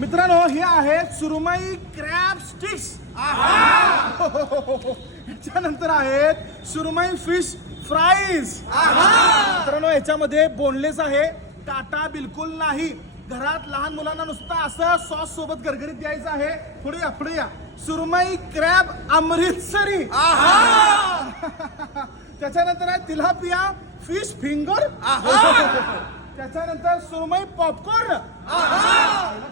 मित्रांनो, हे आहेत सुरमई क्रॅब स्टिक्स. त्यानंतर आहेत सुरमई फिश फ्राईज. मित्रांनो, याच्यामध्ये बोनलेस आहे, काटा बिलकुल नाही. घरात लहान मुलांना नुसतं असं सॉस सोबत गरगरीत द्यायचं आहे. पुढे या सुरमई क्रॅब अमृतसरी. त्याच्यानंतर आहे तिलापिया फिश फिंगर. त्याच्यानंतर सुरमई पॉपकॉर्न.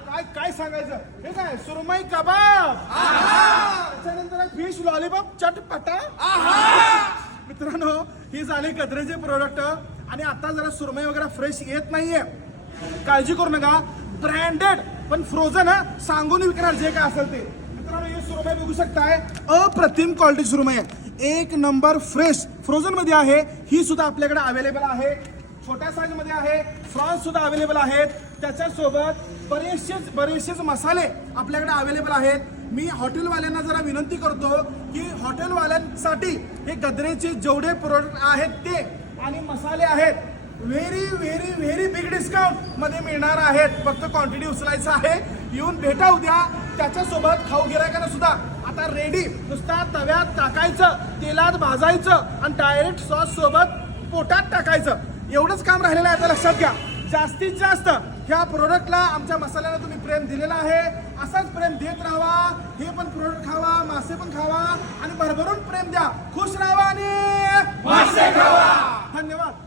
काय काय सांगायचं, हे काय सुरमई कबाब. त्याच्यानंतर आहे फिश लॉलीपॉप चटपटा. मित्रांनो, ही झाली गद्रेचे प्रोडक्ट. आणि आता जरा सुरमई वगैरे फ्रेश येत नाहीये, काळजी करू नका. ब्रँडेड पण फ्रोझन सांगून विकणार जे काय असेल ते. मित्रांनो, हे सुरमई बघू शकताय, अप्रतिम क्वालिटी सुरमई आहे, एक नंबर फ्रेश फ्रोझन मध्ये आहे. ही सुद्धा आपल्याकडे अवेलेबल आहे, छोट्या साईज मध्ये आहे. फ्रॉन्स सुद्धा अवेलेबल आहेत. त्याच्यासोबत बरेचसेच मसाले आपल्याकडे अवेलेबल आहेत. मी हॉटेलवाल्यांना जरा विनंती करतो की हॉटेलवाल्यांसाठी हे गद्रेचे जेवढे प्रोडक्ट आहेत ते आणि मसाले आहेत very very very big discount मध्ये मिळणार आहेत. फक्त क्वांटिटी उचलायचं आहे. येऊन भेटा उद्या. त्याच्यासोबत खाऊ गिरायकांना सुद्धा आता रेडी, नुसता तव्यात टाकायचं, तेलात भाजायचं आणि डायरेक्ट सॉस सोबत पोटात टाकायचं, एवढंच काम राहिलेलं आहे. आता लक्षात घ्या, जास्तीत जास्त ह्या प्रोडक्टला, आमच्या मसाल्याला तुम्ही प्रेम दिलेला आहे. असाच प्रेम देत राहा. हे पण प्रोडक्ट खावा, मासे पण खावा आणि भरभरून प्रेम द्या. खुश राहा आणि मासे खावा. धन्यवाद.